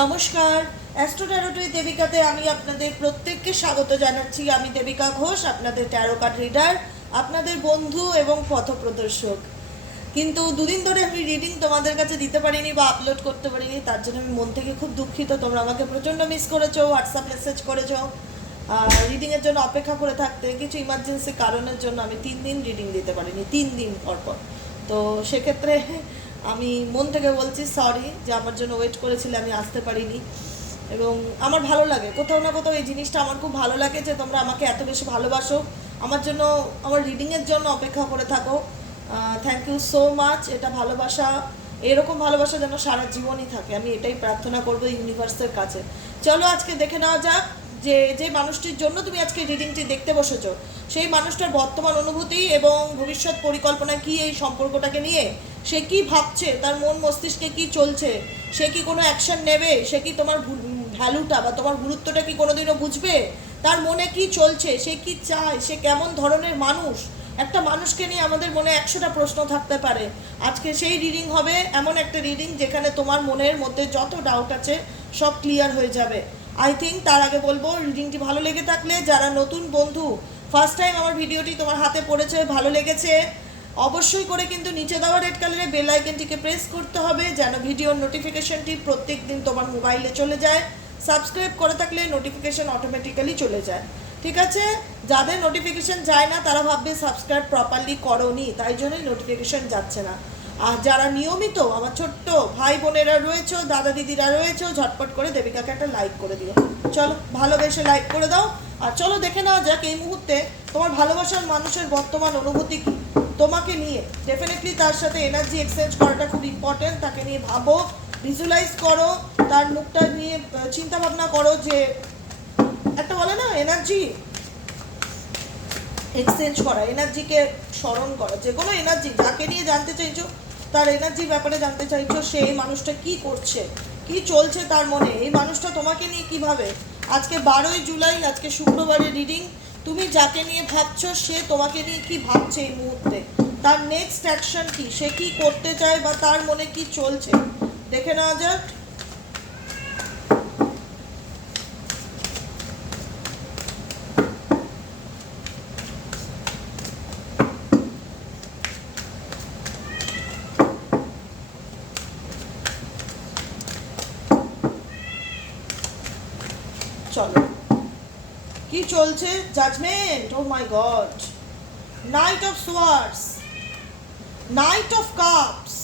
নমস্কার। অ্যাস্ট্রো দেবিকাতে আমি আপনাদের প্রত্যেককে স্বাগত জানাচ্ছি। আমি দেবিকা ঘোষ, আপনাদের ট্যারো কার্ড রিডার আপনাদের বন্ধু এবং পথপ্রদর্শক। কিন্তু দুদিন ধরে আমি রিডিং তোমাদের কাছে দিতে পারিনি বা আপলোড করতে পারিনি, তার জন্য আমি মন থেকে খুব দুঃখিত। তোমরা আমাকে প্রচণ্ড মিস করেছ হোয়াটসঅ্যাপ মেসেজ করেছ। রিডিংয়ের জন্য অপেক্ষা করে থাকতে কিছু ইমার্জেন্সি কারণের জন্য আমি তিন দিন রিডিং দিতে পারিনি, তিন দিন পর পর। তো সেক্ষেত্রে আমি মন থেকে বলছি সরি যে আমার জন্য ওয়েট করেছিলে, আমি আসতে পারিনি। এবং আমার ভালো লাগে, কোথাও না কোথাও এই জিনিসটা আমার খুব ভালো লাগে যে তোমরা আমাকে এত বেশি ভালোবাসো। আমার জন্য, আমার রিডিংয়ের জন্য অপেক্ষা করে থাকো। থ্যাংক ইউ সো মাচ এটা ভালোবাসা, এরকম ভালোবাসা যেন সারা জীবনই থাকে। আমি এটাই প্রার্থনা করব ইউনিভার্সের কাছে। চলো আজকে দেখে নেওয়া যাক যে যে মানুষটির জন্য তুমি আজকে রিডিংটি দেখতে বসেছো, সেই মানুষটার বর্তমান অনুভূতি এবং ভবিষ্যৎ পরিকল্পনা কি এই সম্পর্কটাকে নিয়ে? সে কি ভাবছে? তার মন মস্তিষ্কে কি চলছে? সে কি কোনো অ্যাকশন নেবে? সে কি তোমার ভ্যালুটা বা তোমার গুরুত্বটা কি কোনোদিনও বুঝবে? তার মনে কি চলছে? সে কি চায়? সে কেমন ধরনের মানুষ? একটা মানুষকে নিয়ে আমাদের মনে একশোটা প্রশ্ন থাকতে পারে। আজকে সেই রিডিং হবে, এমন একটা রিডিং যেখানে তোমার মনের মধ্যে যত ডাউট আছে, সব ক্লিয়ার হয়ে যাবে। আই থিঙ্ক তার আগে বলব রিডিংটি ভালো লেগে থাকলে, যারা নতুন বন্ধু ফার্স্ট টাইম আমার ভিডিওটি তোমার হাতে পড়েছে, ভালো লেগেছে অবশ্যই করে কিন্তু নিচে দেওয়া রেড কালারের বেল আইকনটিকে প্রেস করতে হবে যেন ভিডিওর নোটিফিকেশনটি প্রত্যেক দিন তোমার মোবাইলে চলে যায়। সাবস্ক্রাইব করে থাকলে নোটিফিকেশন অটোমেটিক্যালি চলে যায়। ঠিক আছে? যাদের নোটিফিকেশন যায় না, তারা ভাববে সাবস্ক্রাইব প্রপারলি করোনি, তাই জন্যই নোটিফিকেশন যাচ্ছে না। আর যারা নিয়মিত আমার ছোট্ট ভাই বোনেরা রয়েছে, দাদা দিদিরা রয়েছে, ঝটপট করে দেবিকাকে একটা লাইক করে দিও। চলো, ভালোবেসে লাইক করে দাও। আর চলো দেখে নেওয়া যাক এই মুহূর্তে তোমার ভালোবাসার মানুষের বর্তমান অনুভূতি কী। তোমাকে নিয়ে ডেফিনেটলি তার সাথে এনার্জি এক্সচেঞ্জ করাটা খুব ইম্পর্টেন্ট তাকে নিয়ে ভাবো ভিজুয়ালাইজ করো, তার মুখটা নিয়ে চিন্তা ভাবনা করো যে একটা বলে না এনার্জি এক্সচেঞ্জ করা এনার্জিকে স্মরণ করা, যে কোনো এনার্জি যাকে নিয়ে জানতে চাইছো, তার এনার্জির ব্যাপারে জানতে চাইছো, সে এই মানুষটা কি করছে, কি চলছে তার মনে, এই মানুষটা তোমাকে নিয়ে কীভাবে? আজকে বারোই জুলাই, আজকে শুক্রবারের রিডিং তুমি যাকে নিয়ে ভাবছ, সে তোমাকে নিয়ে কি ভাবছে এই মুহূর্তে? তার নেক্সট অ্যাকশন কি? সে কি করতে চায় বা তার মনে কি চলছে? দেখে নেওয়া যাক চলো কি চলছে? Judgement oh my god knight of swords knight of cups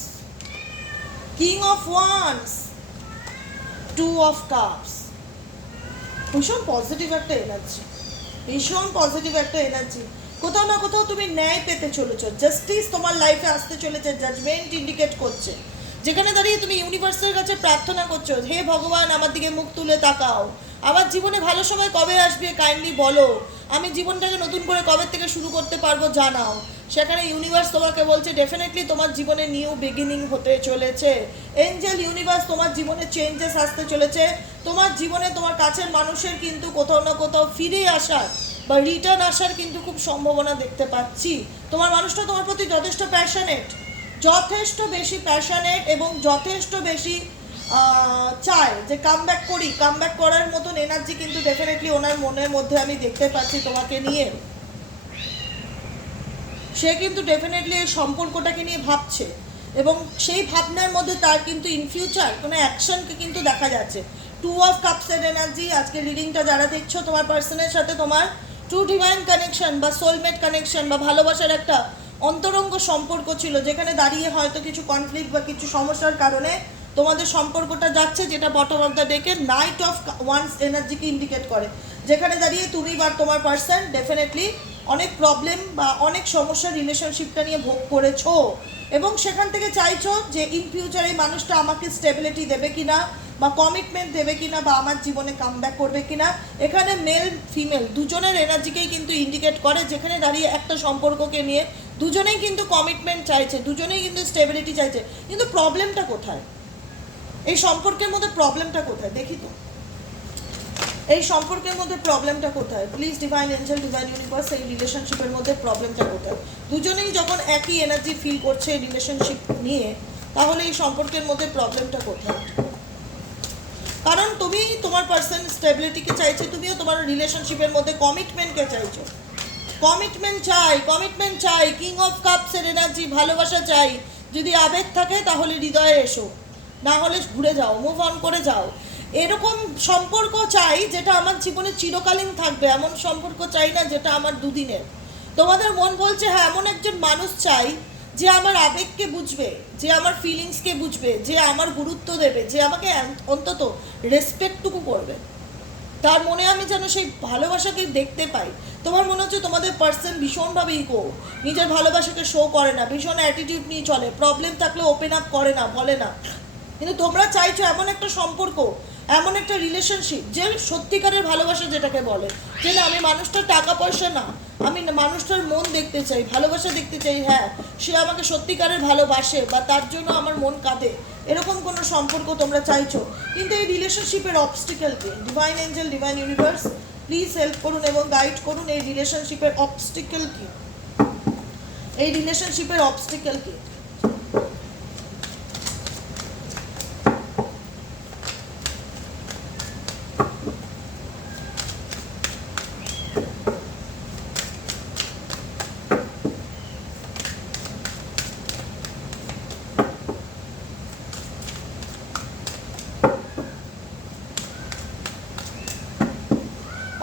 king of wands two of cups ভীষণ পজিটিভ একটা এনার্জি ভীষণ পজিটিভ একটা এনার্জি কোথাও না কোথাও তুমি ন্যায় পেতে চলেছ। জাস্টিস তোমার লাইফে আসতে চলেছে। জাজমেন্ট ইন্ডিকেট করছে। যেখানে দাঁড়িয়ে তুমি ইউনিভার্সের কাছে প্রার্থনা করছ, হে ভগবান, আমার দিকে মুখ তুলে তাকাও। আমার জীবনে ভালো সময় কবে আসবে কাইন্ডলি বলো। আমি জীবনটাকে নতুন করে কবে থেকে শুরু করতে পারব জানাও। সেখানে ইউনিভার্স তোমাকে বলছে ডেফিনেটলি তোমার জীবনে নিউ বিগিনিং হতে চলেছে। এঞ্জেল ইউনিভার্স তোমার জীবনে চেঞ্জেস আসতে চলেছে। তোমার জীবনে তোমার কাছের মানুষের কিন্তু কোথাও না কোথাও ফিরে আসার বা রিটার্ন আসার কিন্তু খুব সম্ভাবনা দেখতে পাচ্ছি। তোমার মানুষটা তোমার প্রতি যথেষ্ট প্যাশনেট যথেষ্ট বেশি প্যাশনেট এবং যথেষ্ট বেশি চায় যে কাম ব্যাক করি কাম ব্যাক করার মতন এনার্জি কিন্তু ডেফিনেটলি ওনার মনের মধ্যে আমি দেখতে পাচ্ছি তোমাকে নিয়ে। সে কিন্তু ডেফিনেটলি এই সম্পর্কটাকে নিয়ে ভাবছে। এবং সেই ভাবনার মধ্যে তার কিন্তু ইন ফিউচার কোনো অ্যাকশনকে কিন্তু দেখা যাচ্ছে। টু অফ কাপসের এনার্জি আজকে রিডিংটা যারা দেখছ, তোমার পার্সনের সাথে তোমার টু ডিভাইন কানেকশন বা সোলমেট কানেকশন বা ভালোবাসার একটা অন্তরঙ্গ সম্পর্ক ছিল, যেখানে দাঁড়িয়ে হয়তো কিছু কনফ্লিক্ট বা কিছু সমস্যার কারণে তোমাদের সম্পর্কটা যাচ্ছে যেটা বটম অফ দ্য ডেকে নাইট অফ ওয়ান্স এনার্জিকে ইন্ডিকেট করে। যেখানে দাঁড়িয়ে তুমি বা তোমার পার্সন ডেফিনেটলি অনেক প্রবলেম বা অনেক সমস্যা রিলেশনশিপটা নিয়ে ভোগ করেছ এবং সেখান থেকে চাইছো যে ইন ফিউচার এই মানুষটা আমাকে স্টেবিলিটি দেবে কিনা বা কমিটমেন্ট দেবে কিনা বা আমার জীবনে কাম করবে কিনা। এখানে মেল ফিমেল দুজনের এনার্জিকেই কিন্তু ইন্ডিকেট করে। যেখানে দাঁড়িয়ে একটা সম্পর্ককে নিয়ে দুজনেই কিন্তু কমিটমেন্ট চাইছে, দুজনেই কিন্তু স্টেবিলিটি চাইছে। কিন্তু প্রবলেমটা কোথায়? এই সম্পর্কের মধ্যে প্রবলেমটা কোথায়? দেখি তো। এই সম্পর্কের মধ্যে প্রবলেমটা কোথায়? Please divine angel divine universe এই রিলেশনশিপের মধ্যে প্রবলেমটা কোথায়? দুজনেই যখন একই এনার্জি ফিল করছে এই রিলেশনশিপ নিয়ে, তাহলে এই সম্পর্কের মধ্যে প্রবলেমটা কোথায়? কারণ তুমি তোমার পার্সন স্টেবিলিটিকে চাইছো, তুমিও তোমার রিলেশনশিপের মধ্যে কমিটমেন্টকে চাইছো। কমিটমেন্ট চাই কমিটমেন্ট চাই কিং অফ কাপসের এনার্জি ভালোবাসা চাই। যদি আবেগ থাকে, তাহলে হৃদয়ে এসো। না হলে ঘুরে যাও মুভ অন করে যাও। এরকম সম্পর্ক চাই যেটা আমার জীবনে চিরকালীন থাকবে, এমন সম্পর্ক চাই না যেটা আমার দুদিনের। তোমাদের মন বলছে হ্যাঁ এমন একজন মানুষ চাই যে আমার আবেগকে বুঝবে, যে আমার ফিলিংসকে বুঝবে, যে আমার গুরুত্ব দেবে, যে আমাকে অন্তত রেসপেক্টটুকু করবে। তার মনে আমি যেন সেই ভালোবাসাকে দেখতে পাই। তোমার মনে হচ্ছে তোমাদের পার্সন ভীষণভাবে ইগো নিজের ভালোবাসাকে শো করে না, ভীষণ অ্যাটিটিউড নিয়ে চলে। প্রবলেম থাকলে ওপেন আপ করে না, বলে না। কিন্তু তোমরা চাইছো এমন একটা সম্পর্ক, এমন একটা রিলেশনশিপ যে সত্যিকারের ভালোবাসা যেটাকে বলে। যে না, আমি মানুষটার টাকা পয়সা না, আমি মানুষটার মন দেখতে চাই, ভালোবাসা দেখতে চাই হ্যাঁ সে আমাকে সত্যিকারের ভালোবাসে বা তার জন্য আমার মন কাঁদে, এরকম কোনো সম্পর্ক তোমরা চাইছো? কিন্তু এই রিলেশনশিপের অবস্টিক্যাল কি? Divine angel divine universe please help করুন এবং গাইড করুন এই রিলেশনশিপের অবস্টিক্যাল কি? এই রিলেশনশিপের অবস্টিক্যাল কি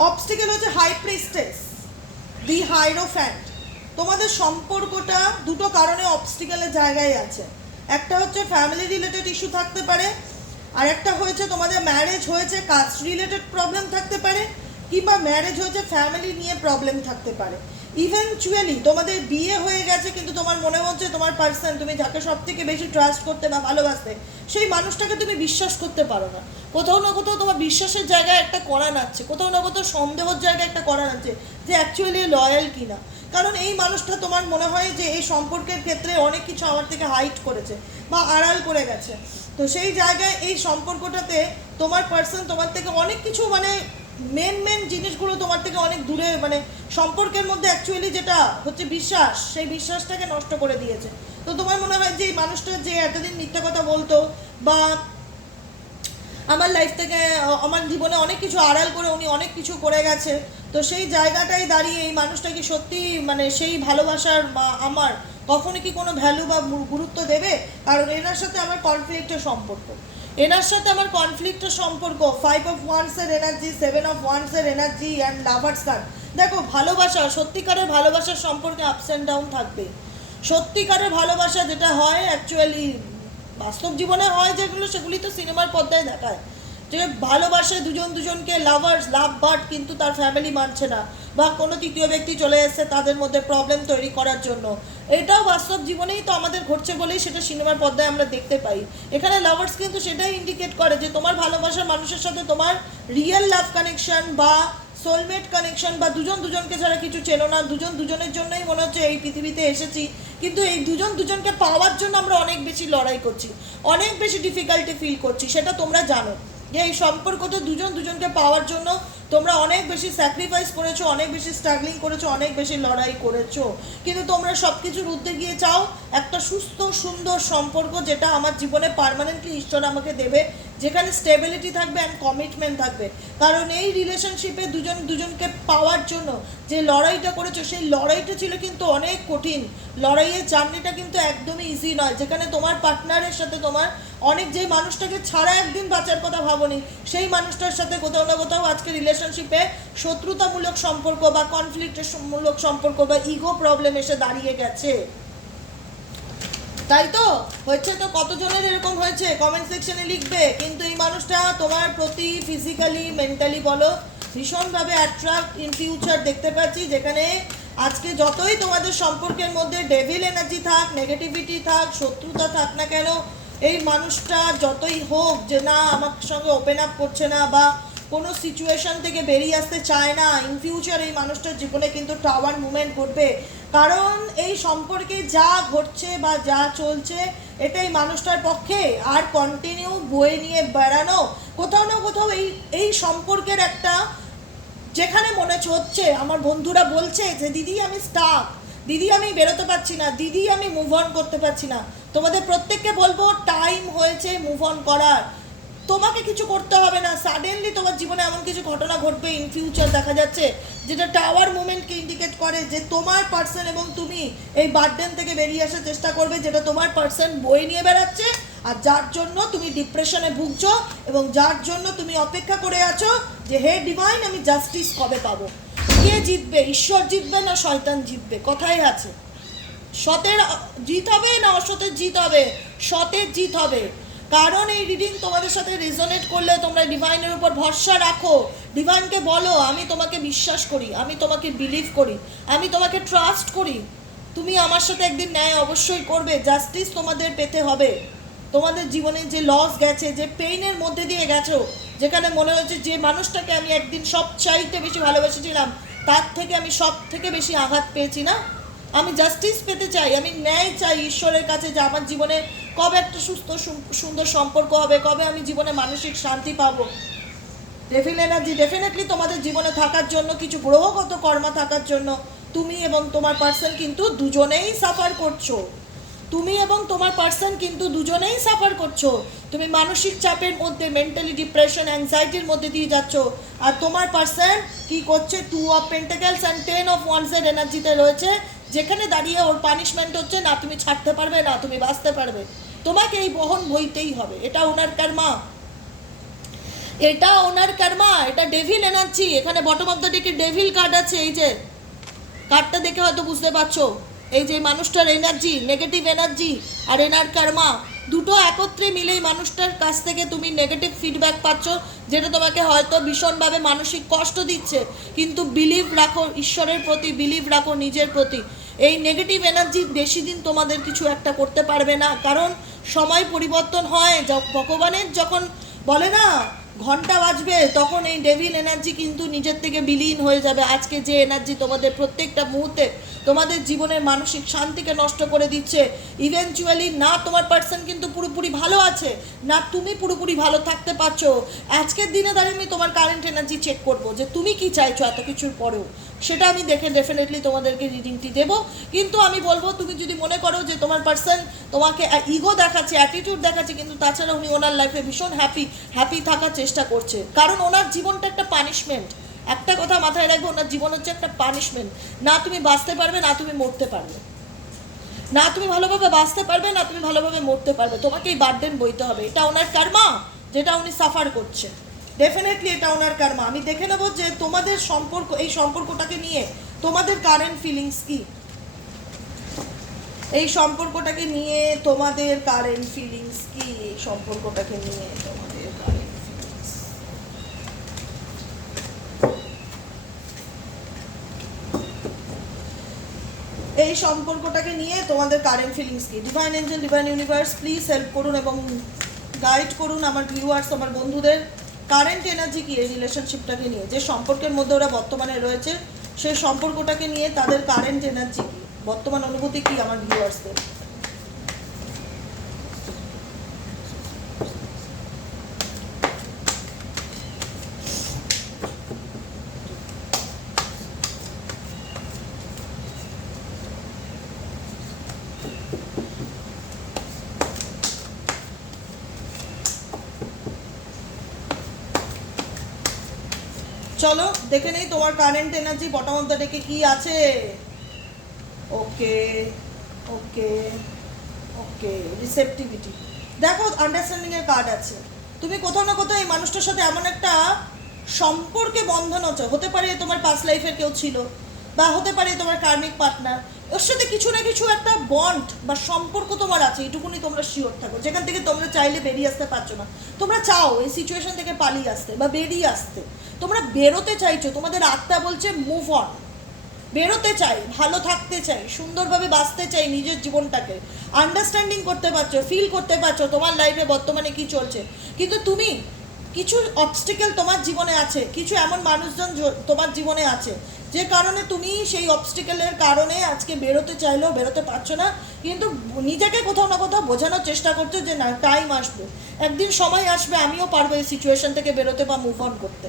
অবস্টিকেল হচ্ছে হাই প্রিস্টেস দি হাইরোফ্যান্ট তোমাদের সম্পর্কটা দুটো কারণে অবস্টিকালের জায়গায় আছে। একটা হচ্ছে ফ্যামিলি রিলেটেড ইস্যু থাকতে পারে, আর একটা হয়েছে তোমাদের ম্যারেজ হয়েছে কাস্ট রিলেটেড প্রবলেম থাকতে পারে, কিংবা ম্যারেজ হয়েছে ফ্যামিলি নিয়ে প্রবলেম থাকতে পারে। ইভেনচুয়ালি তোমাদের বিয়ে হয়ে গেছে, কিন্তু তোমার মনে হচ্ছে তোমার পার্সন তুমি যাকে সব থেকে বেশি ট্রাস্ট করতে বা ভালোবাসতে, সেই মানুষটাকে তুমি বিশ্বাস করতে পারো না। কোথাও না কোথাও তোমার বিশ্বাসের জায়গায় একটা করা নাচ্ছে, কোথাও না কোথাও সন্দেহের জায়গায় একটা করা নাচ্ছে যে অ্যাকচুয়ালি লয়াল কিনা। কারণ এই মানুষটা তোমার মনে হয় যে এই সম্পর্কের ক্ষেত্রে অনেক কিছু আমার থেকে হাইট করেছে বা আড়াল করে গেছে। তো সেই জায়গায় এই সম্পর্কটাতে তোমার পার্সন তোমার থেকে অনেক কিছু মানে মেন মেন জিনিসগুলো তোমার থেকে অনেক দূরে মানে সম্পর্কের মধ্যে অ্যাকচুয়ালি যেটা হচ্ছে বিশ্বাস, সেই বিশ্বাসটাকে নষ্ট করে দিয়েছে। তো তোমার মনে হয় যে এই মানুষটা যে এতদিন মিথ্যা কথা বলতো বা আমার লাইফ থেকে, আমার জীবনে অনেক কিছু আড়াল করে উনি অনেক কিছু করে গেছে, তো সেই জায়গাটাই দাঁড়িয়ে এই মানুষটা কি সত্যি মানে সেই ভালোবাসার আমার কখনো কি কোনো ভ্যালু বা গুরুত্ব দেবে? কারণ এনার সাথে আমার কনফ্লিক্টের সম্পর্ক। এনার সাথে আমার কনফ্লিক্টের সম্পর্ক। ফাইভ অফ ওয়ান্সের এনার্জি সেভেন অফ ওয়ান্সের এনার্জি অ্যান্ড লাভার্স কার্ড দেখো, ভালোবাসা, সত্যিকারের ভালোবাসার সম্পর্কে আপস অ্যান্ড ডাউন থাকবে। সত্যিকারের ভালোবাসা যেটা হয় অ্যাকচুয়ালি বাস্তব জীবনে হয় যেগুলো, সেগুলি তো সিনেমার পর্দায় দেখায়। যে ভালোবাসে দুজন দুজনকে লাভার্স লাভ বাট কিন্তু তার ফ্যামিলি মানছে না বা কোনো তৃতীয় ব্যক্তি চলে এসেছে তাদের মধ্যে প্রবলেম তৈরি করার জন্য। এটাও বাস্তব জীবনেই তো আমাদের ঘটছে বলেই সেটা সিনেমার পর্দায় আমরা দেখতে পাই। এখানে লাভার্স কিন্তু সেটাই ইন্ডিকেট করে যে তোমার ভালোবাসার মানুষের সাথে তোমার রিয়েল লাভ কানেকশন বা সোলমেট কানেকশন বা দুজন দুজনকে ছাড়া কিছু চেনো না, দুজন দুজনের জন্যই মনে হচ্ছে এই পৃথিবীতে এসেছি। কিন্তু এই দুজন দুজনকে পাওয়ার জন্য আমরা অনেক বেশি লড়াই করছি, অনেক বেশি ডিফিকাল্টি ফিল করছি, সেটা তোমরা জানো। যে এই সম্পর্কতে দুজন দুজনকে পাওয়ার জন্য তোমরা অনেক বেশি স্যাক্রিফাইস করেছ, অনেক বেশি স্ট্রাগলিং করেছ, অনেক বেশি লড়াই করেছ। কিন্তু তোমরা সব কিছুর ঊর্ধ্বে গিয়ে চাও একটা সুস্থ, সুন্দর সম্পর্ক যেটা আমার জীবনে পারমানেন্টলি ঈশ্বর আমাকে দেবে। যেখানে স্টেবিলিটি থাকবে অ্যান্ড কমিটমেন্ট থাকবে। কারণ এই রিলেশনশিপে দুজন দুজনকে পাওয়ার জন্য যে লড়াইটা করেছ, সেই লড়াইটা ছিল কিন্তু অনেক কঠিন। লড়াইয়ের জার্নিটা কিন্তু একদমই ইজি নয়। যেখানে তোমার পার্টনারের সাথে তোমার অনেক যে মানুষটাকে ছাড়া একদিন বাঁচার কথা ভাবনি, সেই মানুষটার সাথে কোথাও না কোথাও আজকে রিলেশনশিপে শত্রুতামূলক সম্পর্ক বা কনফ্লিক্টের মূলক সম্পর্ক বা ইগো প্রবলেম এসে দাঁড়িয়ে গেছে। তাই তো? হচ্ছে তো কতজনের এরকম হয়েছে? কমেন্ট সেকশনে লিখবে। কিন্তু এই মানুষটা তোমার প্রতি ফিজিক্যালি মেন্টালি বলো, ভীষণভাবে অ্যাট্রাক্ট ইন ফিউচার দেখতে পাচ্ছি, যেখানে আজকে যতই তোমাদের সম্পর্কের মধ্যে ডেভিল এনার্জি থাক নেগেটিভিটি থাক, শত্রুতা থাক না কেন, এই মানুষটা যতই হোক যে না আমার সঙ্গে ওপেন আপ করছে না বা কোনো সিচুয়েশন থেকে বেরিয়ে আসতে চায় না ইন ফিউচার এই মানুষটার জীবনে কিন্তু টাওয়ার মুভমেন্ট ঘটবে। কারণ এই সম্পর্কে যা ঘটছে বা যা চলছে, এটাই মানুষটার পক্ষে। আর কন্টিনিউ বয়ে নিয়ে বেড়ানো, কোথাও না কোথাও এই এই সম্পর্কের একটা, যেখানে মনে হচ্ছে, আমার বন্ধুরা বলছে যে, দিদি, আমি স্টাক দিদি, আমি বেরোতে পারছি না। দিদি, আমি মুভ অন করতে পারছি না। তোমাদের প্রত্যেককে বলব টাইম হয়েছে মুভ অন করার। তোমাকে কিছু করতে হবে না। সাডেনলি তোমার জীবনে এমন কিছু ঘটনা ঘটবে ইন ফিউচার দেখা যাচ্ছে, যেটা টাওয়ার মুভমেন্টকে ইন্ডিকেট করে যে তোমার পার্সন এবং তুমি এই বার্ডেন থেকে বেরিয়ে আসার চেষ্টা করবে, যেটা তোমার পার্সন বই নিয়ে বেড়াচ্ছে, আর যার জন্য তুমি ডিপ্রেশনে ভুগছো এবং যার জন্য তুমি অপেক্ষা করে আছো যে, হে ডিভাইন আমি জাস্টিস কবে পাবো? কে জিতবে? ঈশ্বর জিতবে না শয়তান জিতবে? কথাই আছে। সতের জিত হবে না অসতের জিত হবে? সতের জিত হবে। কারণ এই রিডিং তোমাদের সাথে রেজোনেট করলে তোমরা ডিভাইনের উপর ভরসা রাখো। ডিভাইনকে বলো, আমি তোমাকে বিশ্বাস করি, আমি তোমাকে বিলিভ করি, আমি তোমাকে ট্রাস্ট করি। তুমি আমার সাথে একদিন ন্যায় অবশ্যই করবে জাস্টিস তোমাদের পেতে হবে। তোমাদের জীবনে যে লস গেছে, যে পেইনের মধ্যে দিয়ে গেছো, যেখানে মনে হয়েছে যে মানুষটাকে আমি একদিন সব চাইতে বেশি ভালোবেসেছিলাম, তার থেকে আমি সব থেকে বেশি আঘাত পেয়েছি না? আমি জাস্টিস পেতে চাই, আমি ন্যায় চাই ঈশ্বরের কাছে যে আমার জীবনে কবে একটা সুস্থ সুন্দর সম্পর্ক হবে, কবে আমি জীবনে মানসিক শান্তি পাবো? ডেফিল এনার্জি ডেফিনেটলি তোমাদের জীবনে থাকার জন্য, কিছু গ্রহগত কর্মা থাকার জন্য, তুমি এবং তোমার পার্সন কিন্তু দুজনেই সাফার করছ। তুমি এবং তোমার পার্সন কিন্তু দুজনেই সাফার করছ। তুমি মানসিক চাপের মধ্যে মেন্টালি ডিপ্রেশন অ্যাংজাইটির মধ্যে দিয়ে যাচ্ছ। আর তোমার পার্সন কি করছে? Two of pentacles and ten of ওয়ান্সের এনার্জিতে রয়েছে। যেখানে দাঁড়িয়ে ওর পানিশমেন্ট হচ্ছে, না, তুমি ছাড়তে পারবে, না, তুমি বাঁচতে পারবে। তোমাকে এই বহন বইতেই হবে। এটা ওনার কারমা। এটা ওনার কারমা। এটা ডেভিল এনার্জি এখানে বটম অফ দ্য ডেকে ডেভিল কার্ড আছে, এই যে। কার্ডটা দেখে হয়তো বুঝতে পারছ। এই যে মানুষটার এনার্জি নেগেটিভ এনার্জি আর এনার কারমা। দুটো একত্রে মিলেই মানুষটার কাছ থেকে তুমি নেগেটিভ ফিডব্যাক পাচ্ছ, যেটা তোমাকে হয়তো ভীষণভাবে মানসিক কষ্ট দিচ্ছে। কিন্তু বিলিভ রাখো, ঈশ্বরের প্রতি বিলিভ রাখো, নিজের প্রতি। এই নেগেটিভ এনার্জি বেশি দিন তোমাদের কিছু একটা করতে পারবে না। কারণ সময় পরিবর্তন হয় ভগবানের যখন বলে না, ঘণ্টা বাজবে, তখন এই ডেভিল এনার্জি কিন্তু নিজের থেকে বিলীন হয়ে যাবে। আজকে যে এনার্জি তোমাদের প্রত্যেকটা মুহূর্তে তোমাদের জীবনের মানসিক শান্তিকে নষ্ট করে দিচ্ছে ইভেনচুয়ালি না তোমার পার্সন কিন্তু পুরোপুরি ভালো আছে, না তুমি পুরোপুরি ভালো থাকতে পারছ। আজকের দিনে দাঁড়িয়ে আমি তোমার কারেন্ট এনার্জি চেক করব যে তুমি কি চাইছো এত কিছুর পরেও। সেটা আমি দেখে ডেফিনেটলি তোমাদেরকে রিডিংটি দেবো। কিন্তু আমি বলব, তুমি যদি মনে করো যে তোমার পার্সন তোমাকে ইগো দেখাচ্ছে অ্যাটিটিউড দেখাচ্ছে, কিন্তু তাছাড়া উনি ওনার লাইফে ভীষণ হ্যাপি হ্যাপি থাকার চেষ্টা করছে। কারণ ওনার জীবনটা একটা পানিশমেন্ট একটা কথা মাথায় রাখবে, ওনার জীবন হচ্ছে একটা পানিশমেন্ট না তুমি বাঁচতে পারবে, না তুমি মরতে পারবে। না তুমি ভালোভাবে বাঁচতে পারবে, না তুমি ভালোভাবে মরতে পারবে। তোমাকে এই বার্ডেন বইতে হবে। এটা ওনার কার্মা যেটা উনি সাফার করছে। ডেফিনেটলি এটা ওনার কার্মা আমি দেখে নেব যে তোমাদের সম্পর্ক, এই সম্পর্কটাকে নিয়ে তোমাদের কারেন্ট ফিলিংস কি? এই সম্পর্কটাকে নিয়ে তোমাদের কারেন্ট ফিলিংস কি? এই সম্পর্কটাকে নিয়ে তোমাদের এই সম্পর্কটাকে নিয়ে তোমাদের কারেন্ট ফিলিংস কি? Divine angel divine universe please help করুন এবং গাইড করুন আমার ভিউয়ার্স আমার বন্ধুদের। কারেন্ট এনার্জি কি, এই রিলেশনশিপটাকে নিয়ে? যে সম্পর্কের মধ্যে ওরা বর্তমানে রয়েছে, সেই সম্পর্কটাকে নিয়ে তাদের কারেন্ট এনার্জি বর্তমান অনুভূতি কি আমার ভিউয়ার্সদের চলো, দেখে নেই তোমার current energy bottom of the ডেকে কি আছে? ওকে ওকে ওকে রিসেপটিভিটি দেখো আন্ডারস্ট্যান্ডিং এর কার্ড আছে। তুমি কোথাও না কোথাও এই মানুষটার সাথে এমন একটা সম্পর্কে বন্ধন হচ্ছে হতে পারে তোমার পাস লাইফের কেউ ছিল, বা হতে পারে তোমার কার্মিক পার্টনার ওর সাথে কিছু না কিছু একটা বন্ড বা সম্পর্ক তোমার আছে, এইটুকুনি তোমরা শিওর থাকো। যেখান থেকে তোমরা চাইলে বেরিয়ে আসতে পারছ না। তোমরা চাও এই সিচুয়েশন থেকে পালিয়ে আসতে বা বেরিয়ে আসতে। তোমরা বেরোতে চাইছো, তোমাদের আত্মা বলছে মুভ অন বেরোতে চাই, ভালো থাকতে চাই, সুন্দরভাবে বাঁচতে চাই নিজের জীবনটাকে। আন্ডারস্ট্যান্ডিং করতে পারছ ফিল করতে পারছ তোমার লাইফে বর্তমানে কি চলছে। কিন্তু তুমি, কিছু অবস্টিকেল তোমার জীবনে আছে, কিছু এমন মানুষজন তোমার জীবনে আছে, যে কারণে তুমি সেই অবস্টিকেলের কারণে আজকে বেরোতে চাইলেও বেরোতে পারছ না। কিন্তু নিজেকে কোথাও না কোথাও বোঝানোর চেষ্টা করছ যে না টাইম আসবে। একদিন সময় আসবে, আমিও পারব এই সিচুয়েশন থেকে বেরোতে বা মুভ অন করতে।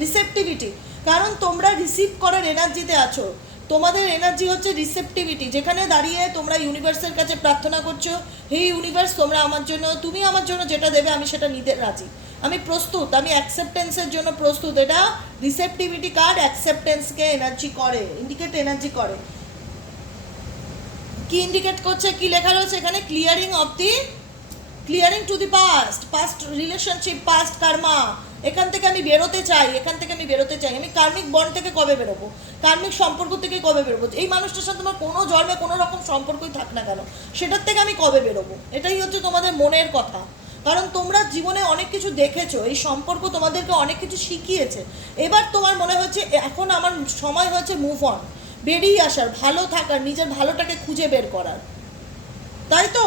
রিসেপটিভিটি কারণ তোমরা রিসিভ করার এনার্জিতে আছো। তোমাদের এনার্জি হচ্ছে রিসেপটিভিটি যেখানে দাঁড়িয়ে তোমরা ইউনিভার্সের কাছে প্রার্থনা করছ, হে ইউনিভার্স তোমরা আমার জন্য, তুমি আমার জন্য যেটা দেবে, আমি সেটা নিতে রাজি। আমি প্রস্তুত, আমি অ্যাকসেপ্টেন্সের জন্য প্রস্তুত। এটা রিসেপটিভিটি কার্ড অ্যাকসেপ্টেন্সকে এনার্জি করে ইন্ডিকেট এনার্জি করে। কি ইন্ডিকেট করছে, কি লেখা রয়েছে এখানে? Clearing of the clearing to the past past relationship past karma এখান থেকে আমি বেরোতে চাই, এখান থেকে আমি বেরোতে চাই। আমি কার্মিক বন্ড থেকে কবে বেরোবো? কার্মিক সম্পর্ক থেকে কবে বেরোবো? এই মানুষটার সাথে তোমার কোনো জন্মে কোনো রকম সম্পর্কই থাক না কেন? সেটার থেকে আমি কবে বেরোবো? এটাই হচ্ছে তোমাদের মনের কথা। কারণ তোমরা জীবনে অনেক কিছু দেখেছ, এই সম্পর্ক তোমাদেরকে অনেক কিছু শিখিয়েছে। এবার তোমার মনে হচ্ছে, এখন আমার সময় হয়েছে মুভ অন বেরিয়ে আসার, ভালো থাকার, নিজের ভালোটাকে খুঁজে বের করার। তাই তো?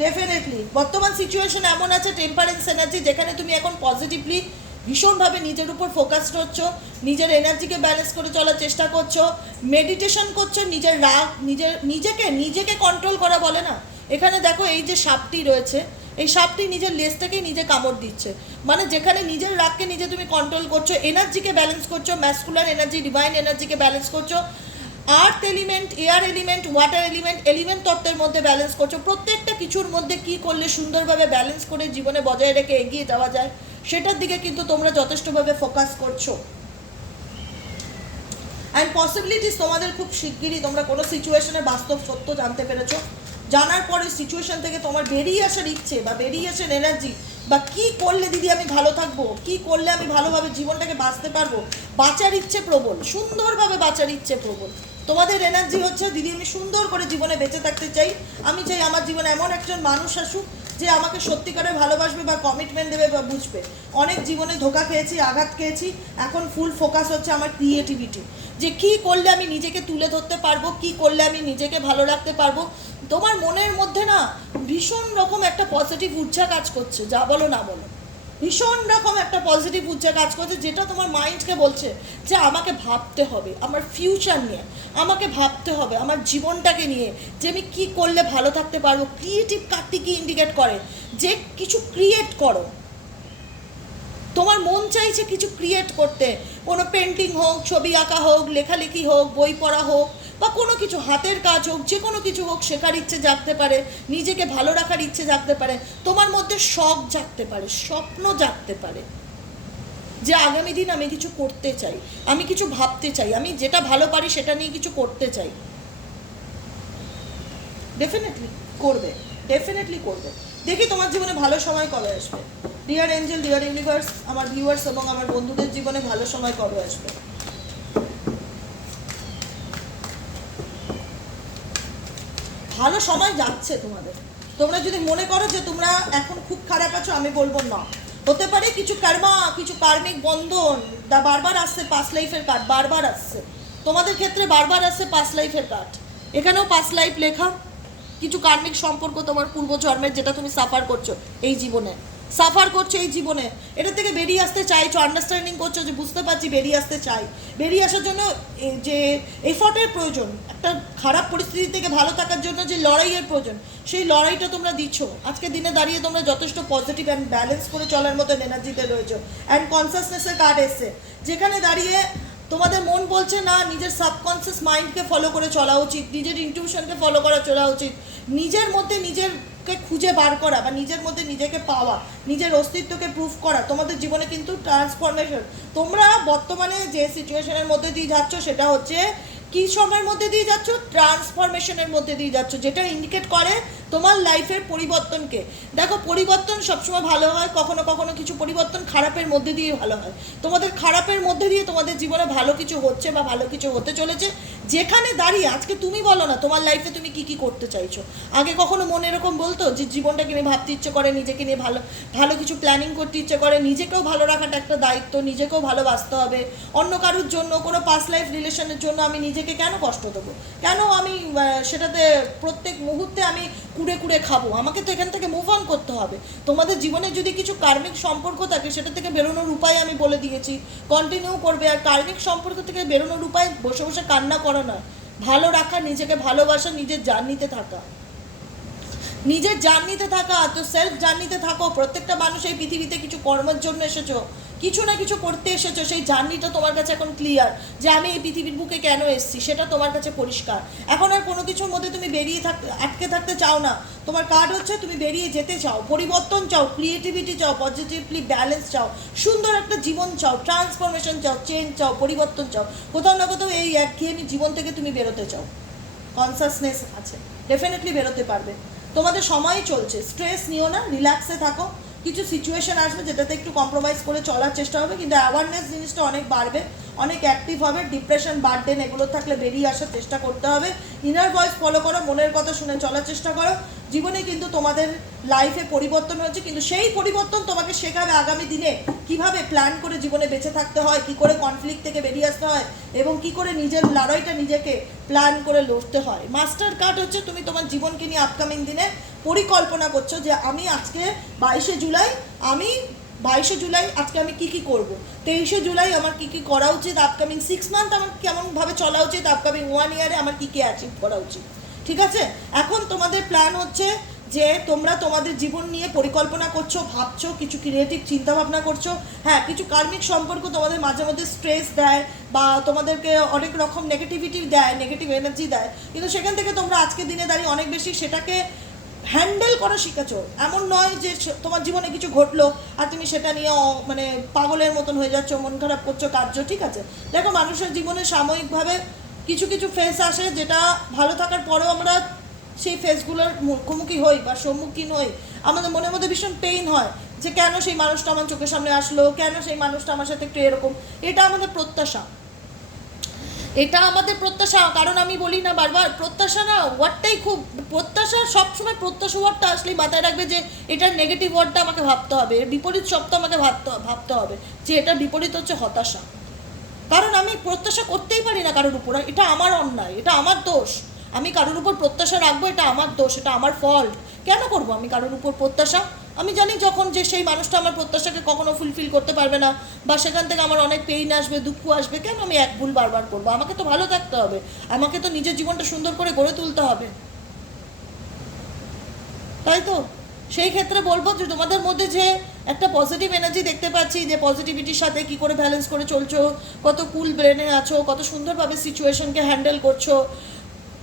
ডেফিনেটলি বর্তমান সিচুয়েশন এমন আছে টেম্পারেন্স এনার্জি যেখানে তুমি এখন পজিটিভলি ভীষণভাবে নিজের উপর ফোকাসড হচ্ছ, নিজের এনার্জিকে ব্যালেন্স করে চলার চেষ্টা করছ মেডিটেশন করছ, নিজের রাগ, নিজের, নিজেকে নিজেকে কন্ট্রোল করা বলে না? এখানে দেখো এই যে সাপটি রয়েছে, এই সাপটি নিজের লেজ থেকেই নিজে কামড় দিচ্ছে। মানে যেখানে নিজের রাগকে নিজে তুমি কন্ট্রোল করছ এনার্জিকে ব্যালেন্স করছ ম্যাসকুলার এনার্জি ডিভাইন এনার্জিকে ব্যালেন্স করছ earth element air element water element element তত্ত্বের মধ্যে ব্যালেন্স করছ। প্রত্যেকটা কিছুর মধ্যে কি করলে সুন্দরভাবে ব্যালেন্স করে জীবনে বজায় রেখে এগিয়ে যাওয়া যায়, সেটার দিকে কিন্তু তোমরা যথেষ্টভাবে ফোকাস করছ। অ্যান্ড পসিবিলিটিস তোমাদের খুব শিগগিরই, তোমরা কোনো সিচুয়েশনের বাস্তব সত্য জানতে পেরেছ। জানার পরে সিচুয়েশন থেকে তোমার বেরিয়ে আসার ইচ্ছে বা বেরিয়ে আসার এনার্জি বা কি করলে দিদি আমি ভালো থাকব, কি করলে আমি ভালোভাবে জীবনটাকে বাঁচতে পারব, বাঁচার ইচ্ছে প্রবল, সুন্দরভাবে বাঁচার ইচ্ছে প্রবল। তোমাদের এনার্জি হচ্ছে, দিদি, আমি সুন্দর করে জীবনে বেঁচে থাকতে চাই। আমি চাই আমার জীবনে এমন একজন মানুষ আসুক যে আমাকে সত্যিকারে ভালোবাসবে বা কমিটমেন্ট দেবে বা বুঝবে। অনেক জীবনে ধোকা খেয়েছি, আঘাত খেয়েছি, এখন ফুল ফোকাস হচ্ছে আমার ক্রিয়েটিভিটি যে কি করলে আমি নিজেকে তুলে ধরতে পারব, কি করলে আমি নিজেকে ভালো রাখতে পারব, তোমার মনের মধ্যে না ভীষণ রকম একটা পজিটিভ ঊর্জা কাজ করছে, যা বলো না বলো। ভীষণ রকম একটা পজিটিভ ঊর্জা কাজ করছে, যেটা তোমার মাইন্ডকে বলছে যে আমাকে ভাবতে হবে, আমার ফিউচার নিয়ে, আমাকে ভাবতে হবে, আমার জীবনটাকে নিয়ে, যে আমি কী করলে ভালো থাকতে পারব ক্রিয়েটিভ কার্ডটি কি ইন্ডিকেট করে, যে কিছু ক্রিয়েট করো। তোমার মন চাইছে কিছু ক্রিয়েট করতে, কোনো পেন্টিং হোক, ছবি আঁকা হোক, লেখালেখি হোক, বই পড়া হোক বা কোনো কিছু হাতের কাজ হোক, যে কোনো কিছু হোক, শেখার ইচ্ছে জাগতে পারে, নিজেকে ভালো রাখার ইচ্ছে জাগতে পারে, তোমার মধ্যে শখ জাগতে পারে, স্বপ্ন জাগতে পারে। যে আগামী দিন আমি কিছু করতে চাই, আমি কিছু ভাবতে চাই, আমি যেটা ভালো পারি সেটা নিয়ে কিছু করতে চাই। ডেফিনেটলি করবে ডেফিনেটলি করবে। দেখি তোমার জীবনে ভালো সময় কবে আসবে। ডিয়ার এঞ্জেল ডিয়ার ইউনিভার্স আমার ভিউয়ার্স এবং আমার বন্ধুদের জীবনে ভালো সময় কবে আসবে? ভালো সময় যাচ্ছে তোমাদের। তোমরা যদি মনে করো যে তোমরা এখন খুব খারাপ আছো, আমি বলব না। হতে পারে কিছু কর্মা, কিছু কার্মিক বন্ধন দা বারবার আসছে পাস লাইফের কার্ড বারবার আসছে। তোমাদের ক্ষেত্রে বারবার আসছে পাস লাইফের কার্ড এখানেও পাস লাইফ লেখা। কিছু কার্মিক সম্পর্ক তোমার পূর্ব জন্মের যেটা তুমি সাফার করছ এই জীবনে। সাফার করছ এই জীবনে। এটা থেকে বেরিয়ে আসতে চাইছো আন্ডারস্ট্যান্ডিং করছ যে বুঝতে পারছি বেরিয়ে আসতে চাই। বেরিয়ে আসার জন্য যে এফর্টের প্রয়োজন, একটা খারাপ পরিস্থিতি থেকে ভালো থাকার জন্য যে লড়াইয়ের প্রয়োজন, সেই লড়াইটা তোমরা দিচ্ছ। আজকে দিনে দাঁড়িয়ে তোমরা যথেষ্ট পজিটিভ অ্যান্ড ব্যালেন্স করে চলার মতন এনার্জিতে রয়েছো। অ্যান্ড কনসাসনেসের কার্ড এসছে। যেখানে দাঁড়িয়ে তোমাদের মন বলছে, না, নিজের সাবকনসিয়াস মাইন্ডকে ফলো করে চলা উচিত, নিজের ইনটিউশনকে ফলো করা চলা উচিত। নিজের মধ্যে নিজেরকে খুঁজে বার করা বা নিজের মধ্যে নিজেকে পাওয়া, নিজের অস্তিত্বকে প্রুফ করা, তোমাদের জীবনে কিন্তু ট্রান্সফরমেশন তোমরা বর্তমানে যে সিচুয়েশনের মধ্যে দিয়ে যাচ্ছ সেটা হচ্ছে, কী সময়ের মধ্যে দিয়ে যাচ্ছ? ট্রান্সফরমেশনের মধ্যে দিয়ে যাচ্ছ, যেটা ইন্ডিকেট করে তোমার লাইফের পরিবর্তনকে। দেখো, পরিবর্তন সবসময় ভালো হয়, কখনো কখনো কিছু পরিবর্তন খারাপের মধ্যে দিয়ে ভালো হয়। তোমাদের খারাপের মধ্যে দিয়ে তোমাদের জীবনে ভালো কিছু হচ্ছে বা ভালো কিছু হতে চলেছে, যেখানে দাঁড়িয়ে আজকে তুমি বলো না, তোমার লাইফে তুমি কি কি করতে চাইছো? আগে কখনো মনে এরকম বলতো যে জীবনটাকে নিয়ে ভাবতে ইচ্ছে করে, নিজেকে নিয়ে ভালো ভালো কিছু প্ল্যানিং করতে ইচ্ছে করে, নিজেকেও ভালো রাখাটা একটা দায়িত্ব, নিজেকেও ভালোবাসতে হবে। অন্য কারোর জন্য, কোনো পাস লাইফ রিলেশনের জন্য আমি নিজেকে কেন কষ্ট দেবো? কেন আমি সেটাতে প্রত্যেক মুহূর্তে আমি কুড়ে কুড়ে খাব। আমাকে তো এখান থেকে মুভ অন করতে হবে। তোমাদের জীবনে যদি কিছু কার্মিক সম্পর্ক থাকে, সেটা থেকে বেরোনোর উপায় আমি বলে দিয়েছি। কন্টিনিউ করবে। আর কার্মিক সম্পর্ক থেকে বেরোনোর উপায় বসে বসে কান্না করা নয় ভালো রাখা, নিজেকে ভালোবাসা, নিজের জার্নিতে থাকা। নিজের জার্নিতে থাকা তো সেলফ জার্নিতে থাকো। প্রত্যেকটা মানুষ এই পৃথিবীতে কিছু কর্মের জন্য এসেছ। কিছু না কিছু করতে এসেছ, সেই জার্নিটা তোমার কাছে এখন ক্লিয়ার যে আমি এই পৃথিবীর বুকে কেন এসেছি, সেটা তোমার কাছে পরিষ্কার। এখন আর কোনো কিছুর মধ্যে তুমি বেরিয়ে থাকতে আটকে থাকতে চাও না। তোমার কার্ড হচ্ছে তুমি বেরিয়ে যেতে চাও, পরিবর্তন চাও ক্রিয়েটিভিটি চাও পজিটিভলি ব্যালেন্স চাও, সুন্দর একটা জীবন চাও ট্রান্সফরমেশন চাও চেঞ্জ চাও, পরিবর্তন চাও। কোথাও না কোথাও এই একঘেয়েমি জীবন থেকে তুমি বেরোতে চাও। কনসাসনেস আছে ডেফিনেটলি বেরোতে পারবে। তোমাদের সময় চলছে স্ট্রেস নিও না রিল্যাক্সে থাকো। কিছু সিচুয়েশন আসবে যেটাতে একটু কম্প্রোমাইজ করে চলার চেষ্টা হবে, কিন্তু অ্যাওয়ারনেস জিনিসটা অনেক বাড়বে, অনেক অ্যাক্টিভ হবে ডিপ্রেশন বার্ডেন এগুলো থাকলে বেরিয়ে আসার চেষ্টা করতে হবে। ইনার ভয়েস ফলো করো, মনের কথা শুনে চলার চেষ্টা করো। জীবনে কিন্তু তোমাদের লাইফে পরিবর্তন হয়েছে, কিন্তু সেই পরিবর্তন তোমাকে শেখাবে আগামী দিনে কীভাবে প্ল্যান করে জীবনে বেঁচে থাকতে হয়, কি করে কনফ্লিক্ট থেকে বেরিয়ে আসতে হয়, এবং কি করে নিজের লড়াইটা নিজেকে প্ল্যান করে লড়তে হয়। মাস্টার কার্ড হচ্ছে তুমি তোমার জীবনকে নিয়ে আপকামিং দিনে পরিকল্পনা করছ যে আমি আজকে বাইশে জুলাই, আমি বাইশে জুলাই আজকে আমি কি কি করব? তেইশে জুলাই আমার কি কি করা উচিত? আপকামিং সিক্স মান্থ আমার কেমনভাবে চলা উচিত? আপকামিং ওয়ান ইয়ারে আমার কি কি অ্যাচিভ করা উচিত? ঠিক আছে? এখন তোমাদের প্ল্যান হচ্ছে যে তোমরা তোমাদের জীবন নিয়ে পরিকল্পনা করছ, ভাবছ, কিছু ক্রিয়েটিভ চিন্তা ভাবনা করছ। হ্যাঁ কিছু কার্মিক সম্পর্ক তোমাদের মাঝে মধ্যে স্ট্রেস দেয় বা তোমাদেরকে অনেক রকম নেগেটিভিটি দেয় নেগেটিভ এনার্জি দেয়। কিন্তু সেখান থেকে তোমরা আজকের দিনে দাঁড়িয়ে অনেক বেশি সেটাকে হ্যান্ডেল করা শিখেছো। এমন নয় যে তোমার জীবনে কিছু ঘটলো আর তুমি সেটা নিয়ে মানে পাগলের মতন হয়ে যাচ্ছ, মন খারাপ করছ কার্য ঠিক আছে? দেখো, মানুষের জীবনে সাময়িকভাবে কিছু কিছু ফেস আসে যেটা ভালো থাকার পরেও আমরা সেই ফেসগুলোর মুখোমুখি হই বা সম্মুখীন হই। আমাদের মনের মধ্যে ভীষণ পেইন হয় যে কেন সেই মানুষটা আমার চোখের সামনে আসলো, কেন সেই মানুষটা আমার সাথে একটু এরকম। এটা আমাদের প্রত্যাশা। এটা আমাদের প্রত্যাশা, কারণ আমি বলি না বারবার, প্রত্যাশা না ওয়ার্ডটাই খুব, প্রত্যাশা সবসময় প্রত্যাশা ওয়ার্ডটা আসলেই মাথায় রাখবে যে এটার নেগেটিভ ওয়ার্ডটা আমাকে ভাবতে হবে, এর বিপরীত শব্দ আমাকে ভাবতে ভাবতে হবে, যে এটা বিপরীত হচ্ছে হতাশা। কারণ আমি প্রত্যাশা করতেই পারি না কারোর উপর, এটা আমার অন্যায়, এটা আমার দোষ। আমি কারোর উপর প্রত্যাশা রাখব, এটা আমার দোষ, এটা আমার ফল্ট কেন করব আমি কারোর উপর প্রত্যাশা? আমি জানি যখন যে সেই মানুষটা আমার প্রত্যাশাকে কখনো ফুলফিল করতে পারবে না, বা সেখান থেকে আমার অনেক পেইন আসবে, দুঃখ আসবে, কেন আমি এক ভুল বারবার করব? আমাকে তো ভালো থাকতে হবে, আমাকে তো নিজের জীবনটা সুন্দর করে গড়ে তুলতে হবে। তাই তো? সেই ক্ষেত্রে বলব যে তোমাদের মধ্যে যে একটা পজিটিভ এনার্জি দেখতে পাচ্ছি, যে পজিটিভিটির সাথে কি করে ব্যালেন্স করে চলছো, কত কুল ব্রেনে আছো, কত সুন্দরভাবে সিচুয়েশনকে হ্যান্ডেল করছ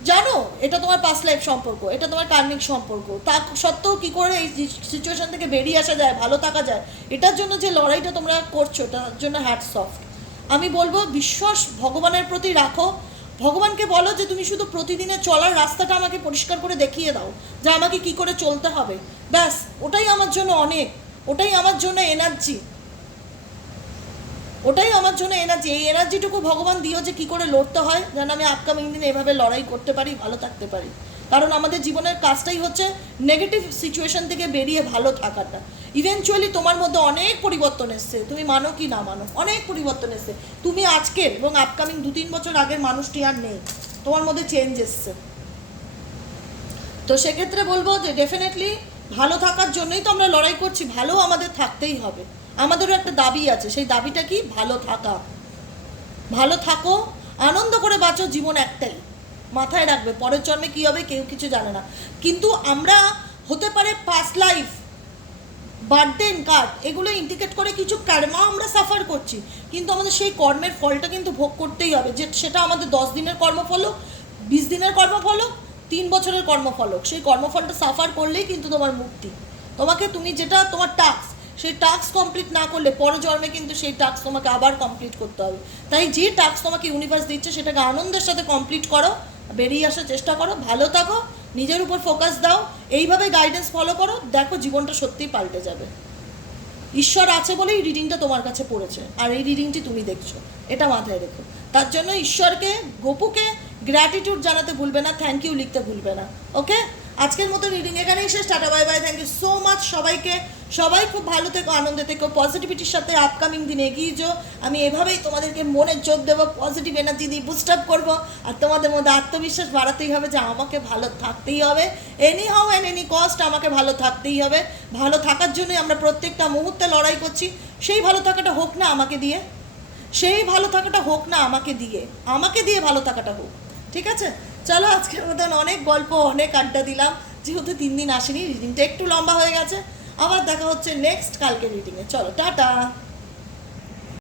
জানো, এটা তোমার পাস লাইফ সম্পর্ক, এটা তোমার কার্মিক সম্পর্ক। তা সত্ত্বেও কী করে এই সিচুয়েশন থেকে বেরিয়ে আসা যায়, ভালো থাকা যায়, এটার জন্য যে লড়াইটা তোমরা করছ তার জন্য হ্যাট সফট আমি বলব, বিশ্বাস ভগবানের প্রতি রাখো। ভগবানকে বলো যে, তুমি শুধু প্রতিদিনের চলার রাস্তাটা আমাকে পরিষ্কার করে দেখিয়ে দাও, যে আমাকে কি করে চলতে হবে। ব্যাস, ওটাই আমার জন্য অনেক, ওটাই আমার জন্য এনার্জি ওটাই আমার জন্য এনার্জি। এই এনার্জিটুকু ভগবান দিও যে কি করে লড়তে হয়, যেন আমি আপকামিং দিনে এভাবে লড়াই করতে পারি, ভালো থাকতে পারি। কারণ আমাদের জীবনের কাজটাই হচ্ছে নেগেটিভ সিচুয়েশন থেকে বেরিয়ে ভালো থাকাটা। ইভেনচুয়ালি তোমার মধ্যে অনেক পরিবর্তন এসছে। তুমি মানো কি না মানো? অনেক পরিবর্তন এসছে। তুমি আজকের এবং আপকামিং দু তিন বছর আগের মানুষটি আর নেই। তোমার মধ্যে চেঞ্জ এসছে। তো সেক্ষেত্রে বলব যে ডেফিনেটলি ভালো থাকার জন্যই তো আমরা লড়াই করছি ভালো আমাদের থাকতেই হবে। আমাদেরও একটা দাবি আছে, সেই দাবিটা কি? ভালো থাকা। ভালো থাকো, আনন্দ করে বাঁচো জীবন একটাই। মাথায় রাখবে, পরের জন্মে কী হবে কেউ কিছু জানে না। কিন্তু আমরা হতে পারে পাস্ট লাইফ বার্থডেন কার্ড এগুলো ইন্ডিকেট করে কিছু কর্মা আমরা সাফার করছি। কিন্তু আমাদের সেই কর্মের ফলটা কিন্তু ভোগ করতেই হবে, যে সেটা আমাদের দশ দিনের কর্মফল হোক, বিশ দিনের কর্মফল হোক তিন বছরের কর্মফলক। সেই কর্মফলটা সাফার করলেই কিন্তু তোমার মুক্তি। তোমাকে তুমি যেটা, তোমার টাস্ক সেই টাস্ক কমপ্লিট না করলে পরের জন্মে কিন্তু সেই টাস্ক তোমাকে আবার কমপ্লিট করতে হবে। তাই যে টাস্ক তোমাকে ইউনিভার্স দিচ্ছে, সেটাকে আনন্দের সাথে কমপ্লিট করো, বেরিয়ে আসার চেষ্টা করো, ভালো থাকো, নিজের উপর ফোকাস দাও, এইভাবে গাইডেন্স ফলো করো, দেখো জীবনটা সত্যিই পাল্টে যাবে। ঈশ্বর আছে বলেই রিডিংটা তোমার কাছে পড়েছে, আর এই রিডিংটি তুমি দেখছ, এটা মাথায় রেখো। তার জন্য ঈশ্বরকে, গোপুকে গ্র্যাটিটিউড জানাতে ভুলবে না থ্যাংক ইউ লিখতে ভুলবে না ওকে আজকের মতো রিডিং এখানেই শেষ, tata bye bye thank you so much সবাইকে। সবাই খুব ভালো থেকো, আনন্দে থেকো পজিটিভিটির সাথে আপকামিং দিনে এগিয়ে যাও। আমি এভাবেই তোমাদেরকে মনে যোগ দেবো পজিটিভ এনার্জি দিয়ে বুস্ট আপ করব। আর তোমাদের মধ্যে আত্মবিশ্বাস বাড়াতেই হবে যে আমাকে ভালো থাকতেই হবে। Anyhow and any cost আমাকে ভালো থাকতেই হবে। ভালো থাকার জন্যই আমরা প্রত্যেকটা মুহূর্তে লড়াই করছি। সেই ভালো থাকাটা হোক না আমাকে দিয়ে। সেই ভালো থাকাটা হোক না আমাকে দিয়ে। আমাকে দিয়ে ভালো থাকাটা হোক। ঠিক আছে? চলো আজকের মতন অনেক গল্প, অনেক আড্ডা দিলাম। যেহেতু তিন দিন আসেনি রিডিংটা একটু লম্বা হয়ে গেছে। আবার দেখা হচ্ছে নেক্সট কালকে রিডিংয়ে চলো, টাটা!